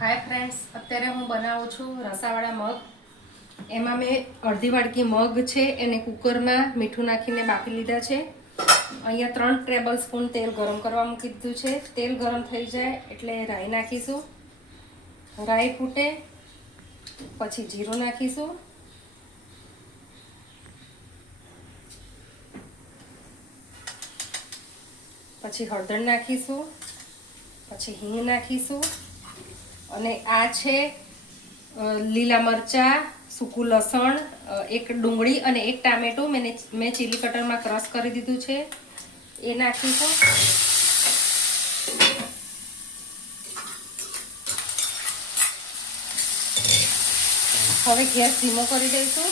Hi friends, अत्यारे हूँ बनावुं छुं रसावाळा मग। एमां मैं अर्धी वाटकी मग छे एने कुकर में मीठुं नाखीने बाफी लीधा छे। अहींया 3 टेबल स्पून तेल गरम करवा मूकी दीधुं छे। तेल गरम थई जाय एटले राई नाखीशुं। राई फूटे पछी जीरुं नाखीशुं। पछी हळदर नाखीशुं। पछी हींग नाखीशुं। અને આ છે લીલા મરચાં, સૂકું લસણ, એક ડુંગળી અને એક ટામેટું મેં ચીલી કટરમાં ક્રશ કરી દીધું છે, એ નાખીશું। હવે ગેસ ધીમો કરી દઈશું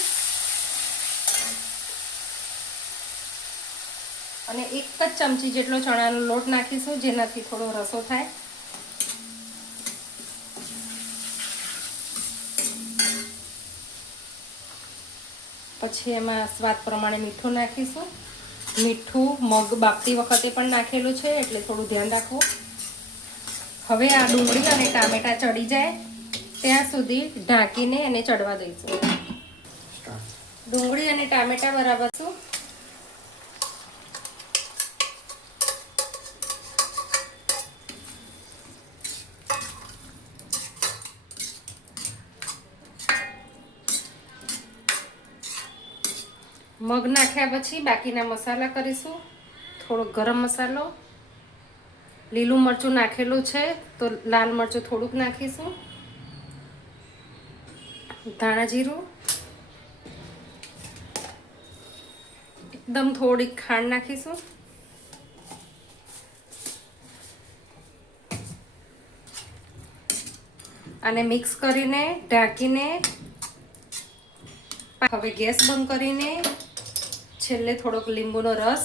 અને એક જ ચમચી જેટલો ચણાનો લોટ નાખીશું, જેનાથી થોડો રસો થાય। પછી એમાં સ્વાદ પ્રમાણે મીઠું નાખીશું। મીઠું મગ બાફતી વખતે પણ નાખેલું છે એટલે થોડું ધ્યાન રાખવું। હવે આ ડુંગળી અને ટામેટા ચડી જાય ત્યાં સુધી ઢાંકીને એને ચડવા દઈશું। ડુંગળી અને ટામેટા બરાબર શું मग नाख्या पछी बाकीना मसाला करीशुं। थोड़ो गरम मसालो, लीलू मरचुं नाखेलुं छे तो लाल मरचुं थोड़ुंक नाखीशुं, धाणा जीरुं, एकदम थोड़ी खांड नाखीशुं, आने मिक्स करीने ढांकीने हवे गैस बंद करीने छेल्ले थोड़ोक લીંબુનો रस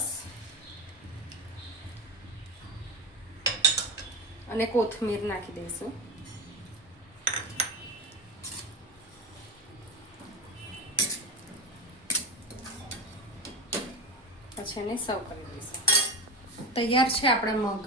અને કોથમીર નાખી દઈશું। પછી એને સર્વ કરી દઈશું। તૈયાર છે આપણા મગ।